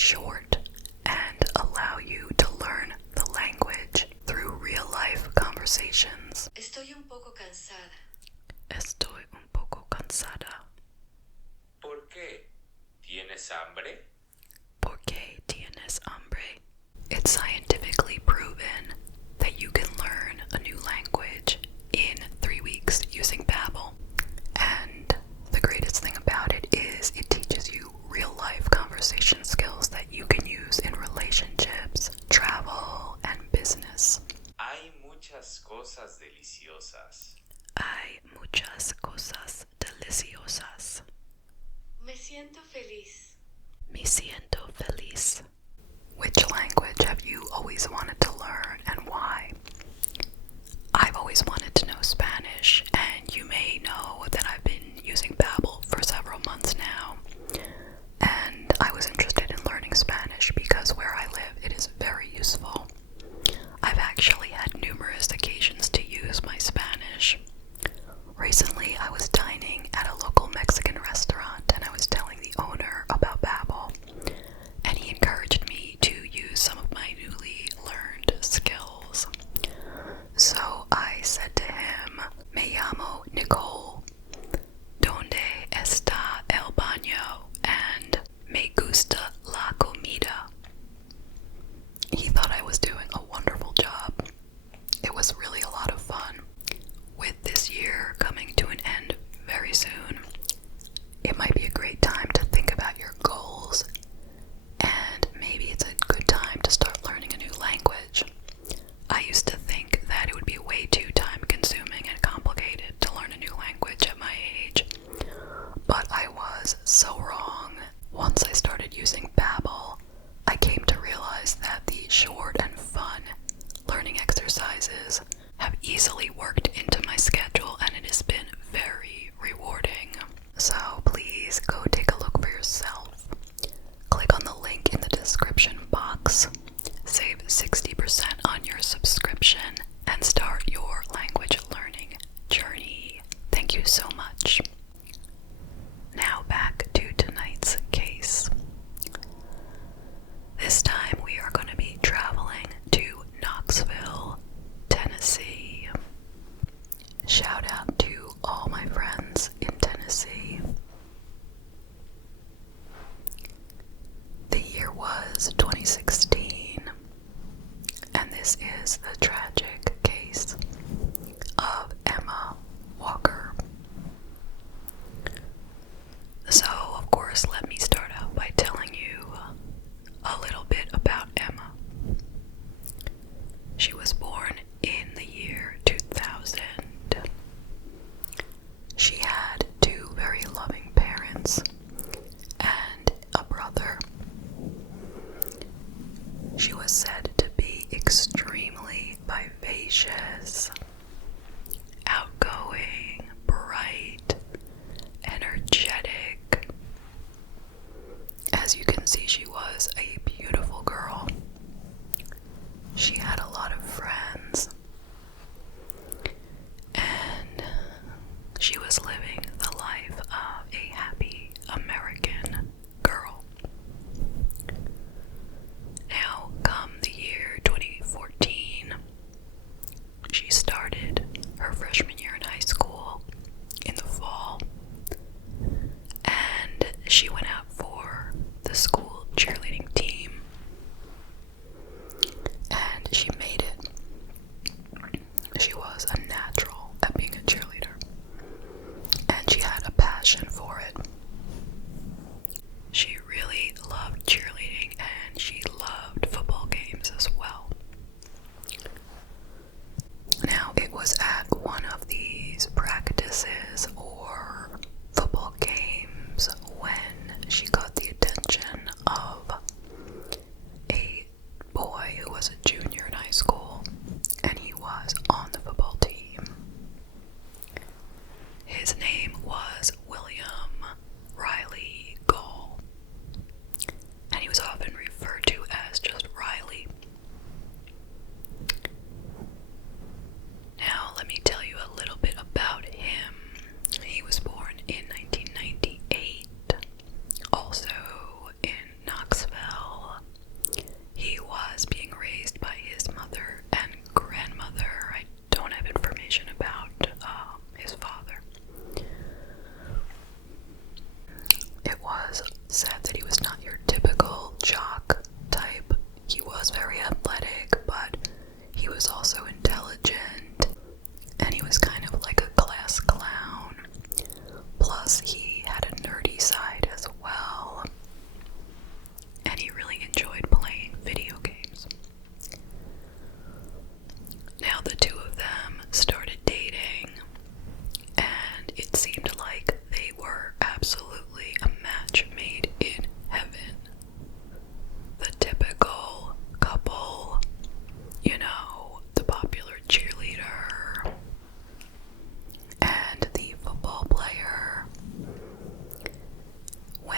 short and allow you to learn the language through real-life conversations. Estoy un poco cansada. Estoy un poco cansada. ¿Por qué? ¿Tienes hambre? ¿Por qué tienes hambre? It's scientifically proven that you can learn a new language in 3 weeks using Babbel. And the greatest thing about it is it teaches you real-life conversation skills that you can use in relationships, travel, and business. Hay muchas cosas deliciosas. Hay muchas cosas deliciosas. Me siento feliz. Me siento feliz. Which language have you always wanted to learn and why? I've always wanted to know Spanish, and you may know that I've been using Babbel for several months now. And I was interested in learning Spanish because where I live it is very useful. I've actually had numerous occasions to use my Spanish. Recently I was dining at a local Mexican restaurant and I was telling the owner about Babbel, and he encouraged me to use some of my newly learned skills. So I said to him, Me llamo Nicole. ¿Dónde está el baño? And me gusta la comida. He thought I was doing a wonderful job. It was really a lot of fun. With this year coming to an end very soon, it might be a great time to think about your goals, and maybe it's a good time to start learning a new language. I used to think that it would be way too time-consuming and complicated to learn a new language at my age, but I was so wrong. Once I started using Babbel, I came to realize that the short and fun learning exercises have easily worked into my schedule, and it has been very rewarding. So please go take a look for yourself. Click on the link in the description box, save 60% on your subscription, and start your language learning journey. Thank you so much. Now back to tonight's case. This time we are going to be traveling to Knoxville, Tennessee. Shout out to all my friends in Tennessee. The year was 2016, and this is the tragic case of Emma Walker. So, of course, let me start out by telling you a little bit about Emma. She was born in the year 2000. She had 2 very loving parents and a brother. She was said to be extremely vivacious, outgoing, bright, energetic. As you can see, she was a beautiful girl. She had a lot of friends, and she was living the life of a happy American girl. Now, come the year 2014, she started her freshman year in high school in the fall, and she went out for the school cheerleading team, and she made it. She was a natural at being a cheerleader, and she had a passion for it. She really loved cheerleading, and she loved football games as well. Now, it was at one of these practices or football games when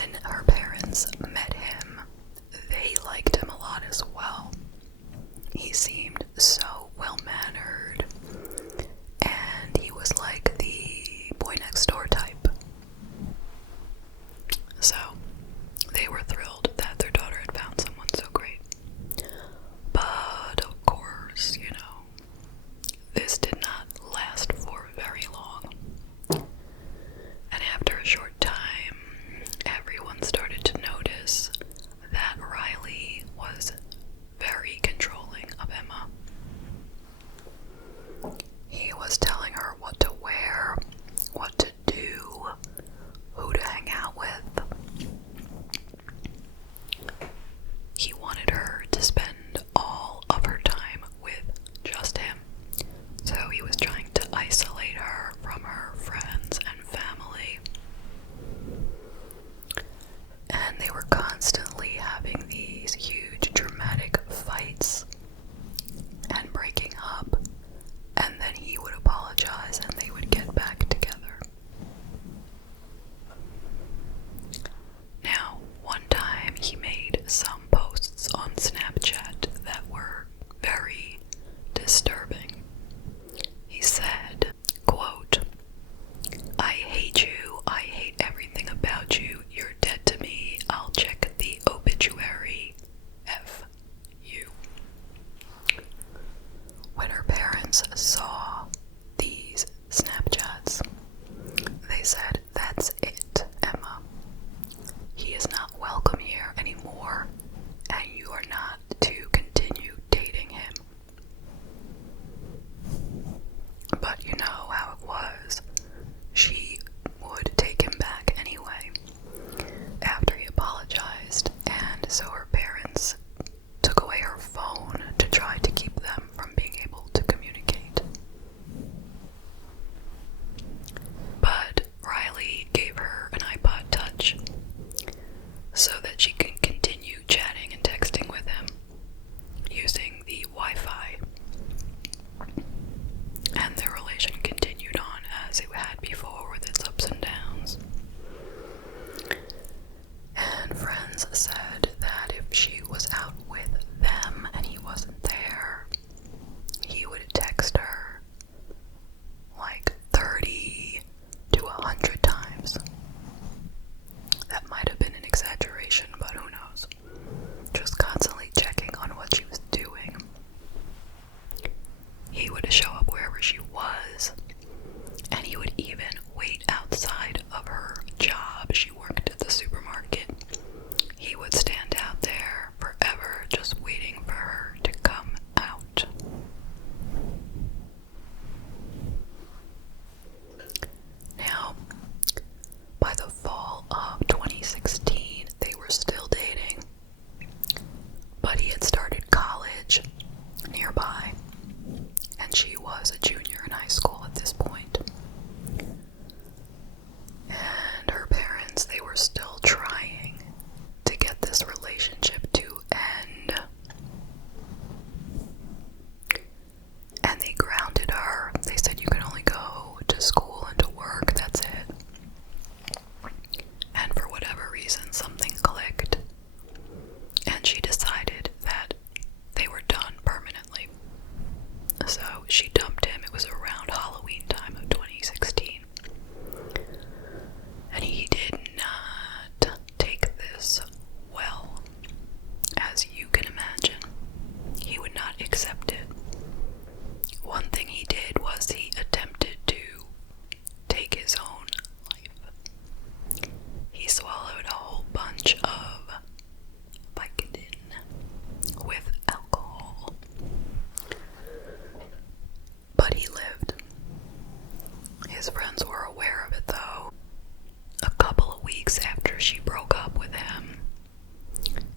When her parents met him, they liked him a lot as well. He seemed so well-mannered, and he was like the boy next door type. So, they were thrilled that their daughter had found someone so great. But, of course, this did not last for very long. And after a short time, everyone started to notice that Riley was very controlling of Emma. He was telling her what to wear, what to do, who to hang out with. He wanted her to spend all of her time with just him. So he was trying to isolate her from her friends and family. And they were constantly having these huge dramatic fights and breaking up. And then he would apologize and they would get back together. Now, one time he made some posts on Snapchat that were very disturbing. He said, quote, "I hate you, I hate everything about you, you're dead to me, I'll check the obituary, F you." When her parents saw these Snapchats, they said, "That's it, Emma. He is not welcome here anymore, and you are not to continue dating him." But you know how it was. She would take him back anyway, after he apologized, and so her parents took away her phone to try to keep them from being able to communicate. But Riley gave her an iPod Touch so that she can continue chatting and texting with him using the Wi-Fi. And their relation continued on as it had before, with its ups and downs. And friends said that if she was out with them and he wasn't there, he would text her like 30 to 100 times. That might have been an exaggeration, but who knows? Just constantly checking on what she was doing. He would show up wherever she was, and he would even wait outside of her job. She worked at the supermarket. He would stand out there forever, just waiting for her to come out. Now, by the fall of 2016, they were still dating, but he had started college nearby, and she was a junior in high school at this point. And her parents, they were still trying to get this relationship to end. And they grounded her. They said, "You can only go to school and to work, that's it." And for whatever reason, something clicked, and she decided that they were done permanently. So she dumped him. It was around Halloween time of 2016. And he did not take this well, as you can imagine. He would not accept it. One thing he did was he attempted to take his own life. He swallowed a whole bunch of Vicodin with alcohol. But he lived. His friends were aware of it, though. A couple of weeks after she broke up with him,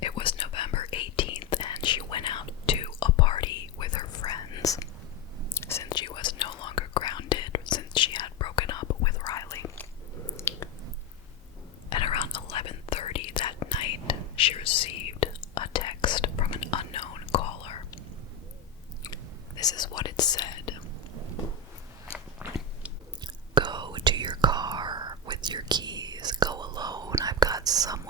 it was November 18th, and she went out to a party with her friends, since she was no longer grounded, since she had broken up with Riley. At around 11:30 that night, she received a text from an unknown caller. This is what it said. "Go to your car with your keys. Go alone. I've got some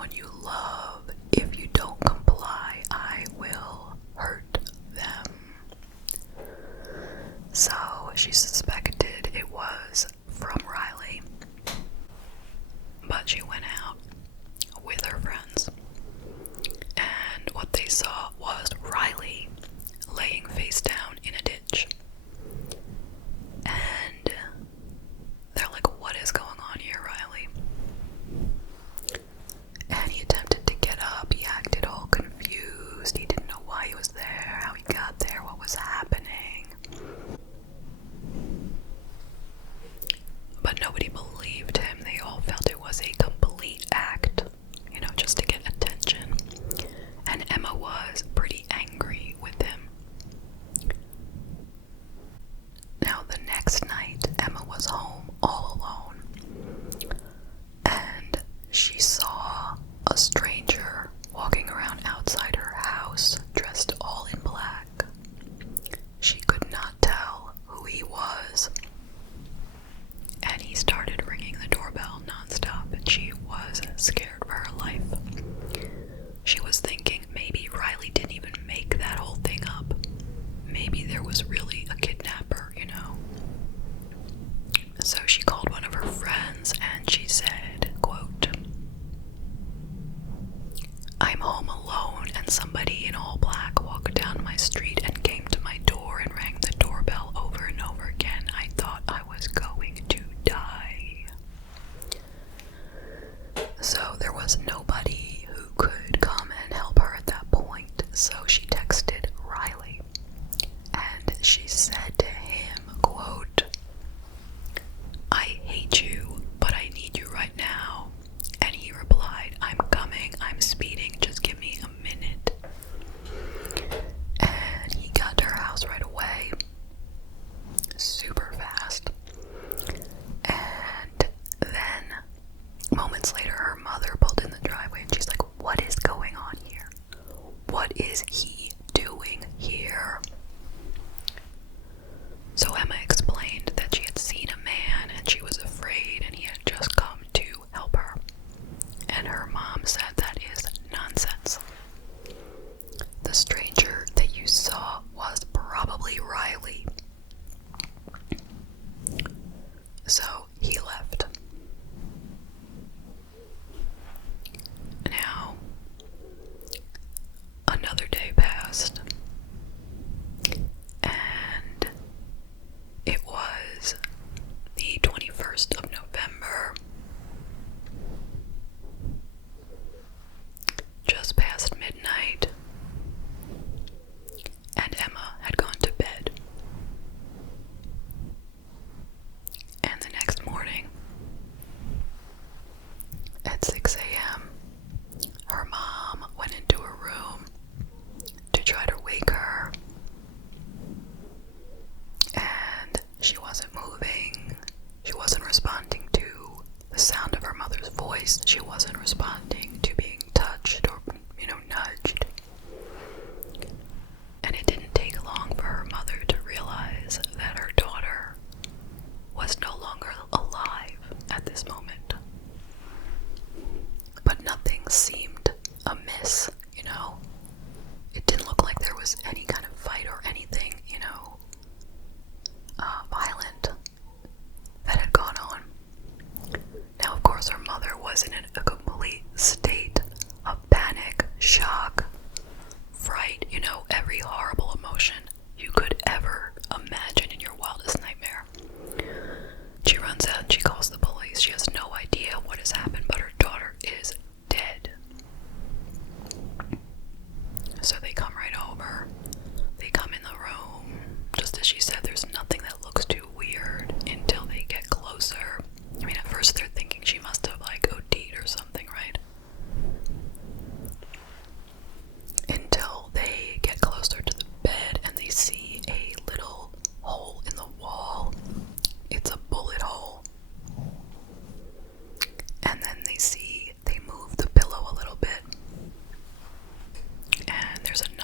home alone and somebody in all black walked down my street and came to my door and rang the doorbell over and over again, I thought I was going to die. So there was nobody who could come and help her at that point, so she texted Riley, and she said to him, quote, "I hate you, but I need you right now." And he replied, "I'm coming, I'm speeding, just give me a minute." And he got to her house right away, super fast. And then, moments later, her mother pulled in the driveway and she's like, "What is going on here? What is he doing here?" So Emma explained that she had seen a man and she was afraid and he had just come to help her. And her mom said that is nonsense. The stranger that you saw was probably Riley. So he left. Now, another day passed, and it was the 21st of November, just past midnight, and Emma had gone to bed. And the next morning, at 6 a.m., her mom went into her room to try to wake her, and she wasn't moving. She wasn't responding to the sound of her mother's voice. She wasn't responding to being touched or, nudged. And it didn't take long for her mother to realize that her daughter was no longer alive at this moment. But nothing seemed amiss, It didn't look like there was any kind of fight or anything, violent that had gone on. Now, of course, her mother was in a complete state of panic, shock, fright, every horrible emotion you could ever imagine in your wildest nightmare. She runs out and she calls the police. She has no idea what has happened, but her daughter is dead. So they come right over. They come in the room. Just as she said, there's nothing that looks too weird until they get closer. I mean, at first they're thinking she must have OD'd or something, right? Until they get closer to the bed and they see a little hole in the wall. It's a bullet hole. And then they move the pillow a little bit. And there's a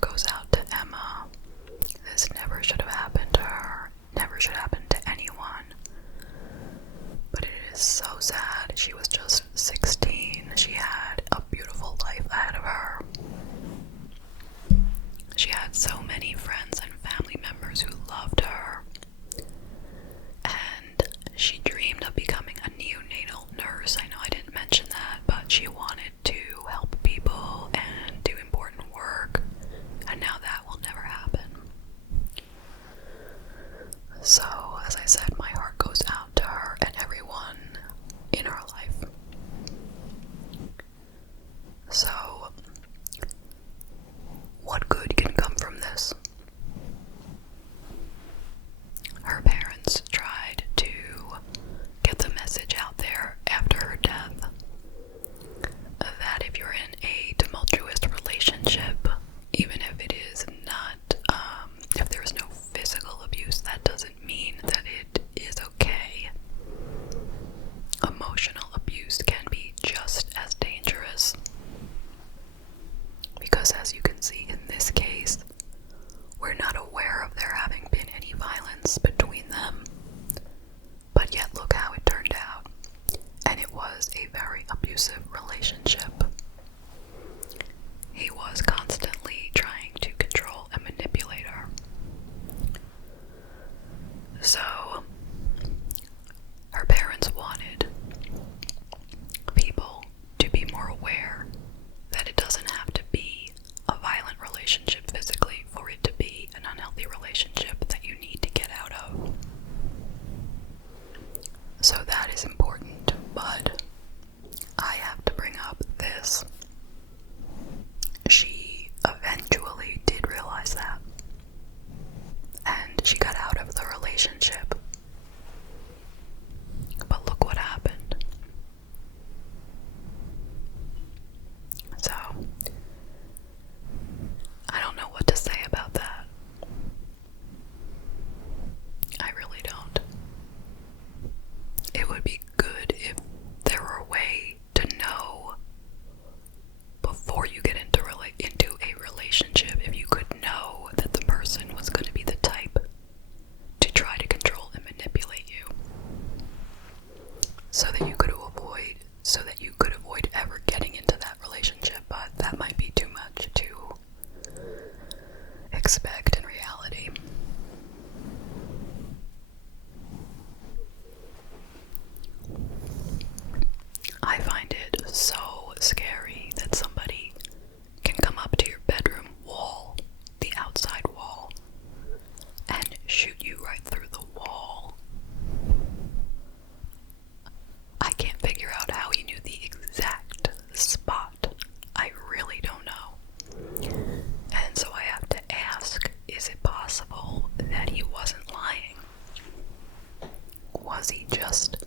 heart goes out to Emma. This never should have happened to her. Never should happen to anyone. But it is so sad. She was just 16. She had a beautiful life ahead of her. She had so many friends and family members who loved her. And she dreamed of becoming a neonatal nurse. I know I didn't mention that, but she wanted to help people and do important work. And now that will never happen. So, as I said, my heart goes out to her and everyone in her life. So, what good can come from this? Her parents tried to get the message out there after her death that if you're in a tumultuous relationship, even if it is not, if there's no physical abuse, that doesn't mean that it is okay. Emotional abuse can be just as dangerous. Because as you can see in this case, we're not aware of there having been any violence between them. But yet look how it turned out. And it was a very abusive relationship. He was constantly trying to control and manipulate her. So, her parents wanted people to be more aware that it doesn't have to be a violent relationship physically for it to be an unhealthy relationship that you need to get out of. So that is important, but I have to bring up this. She eventually did realize that, and she got out of the relationship. But look what happened. So, I don't know what to say about that. I really don't. It would be good if there were a way to know before you get into a relationship, if you could know that the person was going to be the type to try to control and manipulate you, so that you could avoid ever getting into that relationship. But that might be too much to expect in reality. I find it so scary that somebody can come up to your bedroom wall, the outside wall, and shoot you right through the wall. I can't figure out how he knew the exact spot. I really don't know. And so I have to ask, is it possible that he wasn't lying? Was he just